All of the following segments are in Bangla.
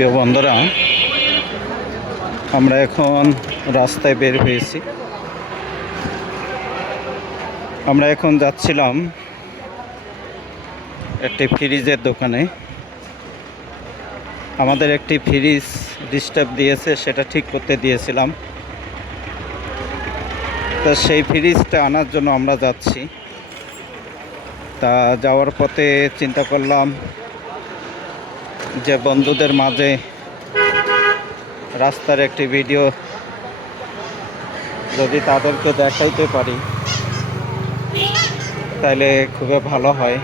প্রিয় বন্ধুরা, আমরা এখন রাস্তায় বের হয়েছি। আমরা এখন যাচ্ছিলাম একটি ফ্রিজের দোকানে। আমাদের একটি ফ্রিজ ডিস্টার্ব দিয়েছে, সেটা ঠিক করতে দিয়েছিলাম। তা সেই ফ্রিজটা আনার জন্য আমরা যাচ্ছি। তা যাওয়ার পথে চিন্তা করলাম যে বন্ধুদের মাঝে রাস্তার একটি ভিডিও যদি তাদেরকে দেখাইতে পারি তাহলে খুবই ভালো হয়।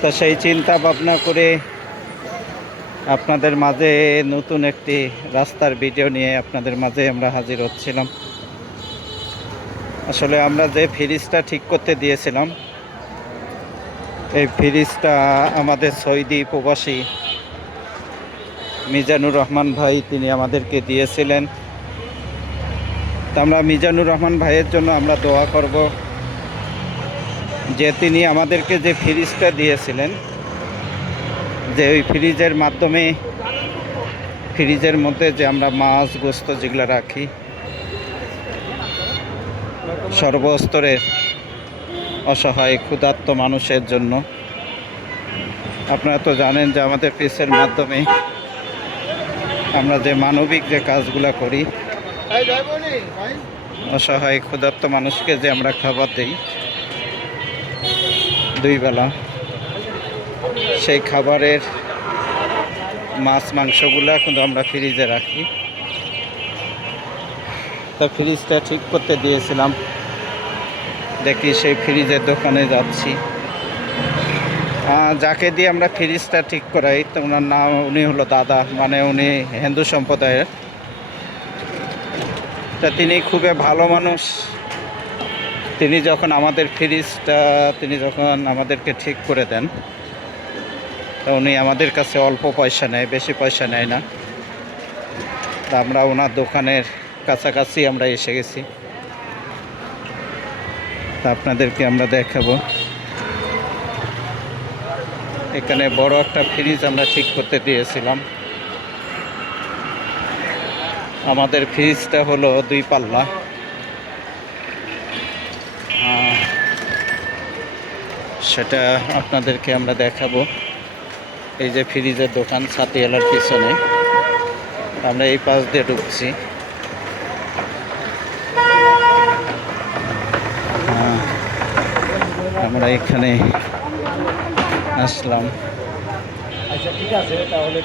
তা সেই চিন্তা ভাবনা করে আপনাদের মাঝে নতুন একটি রাস্তার ভিডিও নিয়ে আপনাদের মাঝে আমরা হাজির হচ্ছিলাম। আসলে আমরা যে ফ্রিজটা ঠিক করতে দিয়েছিলাম, এই ফ্রিজটা আমাদের সৌদি প্রবাসী মিজানুর রহমান ভাই তিনি আমাদেরকে দিয়েছিলেন। তা আমরা মিজানুর রহমান ভাইয়ের জন্য আমরা দোয়া করব যে তিনি আমাদেরকে যে ফ্রিজটা দিয়েছিলেন, যে ওই ফ্রিজের মাধ্যমে ফ্রিজের মধ্যে যে আমরা মাছ গোস্ত যেগুলো রাখি, সর্বস্তরের অসহায় ক্ষুধার্ত মানুষের জন্য। আপনারা তো জানেন যে আমাদের ফ্রিজের মাধ্যমে আমরা যে মানবিক যে কাজগুলো করি, অসহায় ক্ষুধার্ত মানুষকে যে আমরা খাবার দিই 2 বেলা, সেই খাবারের মাছ মাংসগুলো কিন্তু আমরা ফ্রিজে রাখি। তা ফ্রিজটা ঠিক করতে দিয়েছিলাম, দেখি সেই ফ্রিজের দোকানে যাচ্ছি। যাকে দিয়ে আমরা ফ্রিজটা ঠিক করাই তো ওনার নাম, উনি হলো দাদা, মানে উনি হিন্দু সম্প্রদায়ের। তা তিনি খুবই ভালো মানুষ। তিনি যখন আমাদের ফ্রিজটা যখন আমাদেরকে ঠিক করে দেন, তা উনি আমাদের কাছে অল্প পয়সা নেয়, বেশি পয়সা নেয় না। তা আমরা ওনার দোকানের কাছাকাছি আমরা এসে গেছি। তা আপনাদেরকে আমরা দেখাবো। এখানে বড় একটা ফ্রিজ আমরা ঠিক করতে দিয়েছিলাম। আমাদের ফ্রিজটা হলো 2 পাল্লা। সেটা আপনাদেরকে আমরা দেখাবো। এই যে ফ্রিজের দোকান ছাতিয়ালার পিছনে, আমরা এই পাশ দিয়ে ঢুকছি। আমরা এখানে আসলাম। আচ্ছা, ঠিক আছে, তাহলে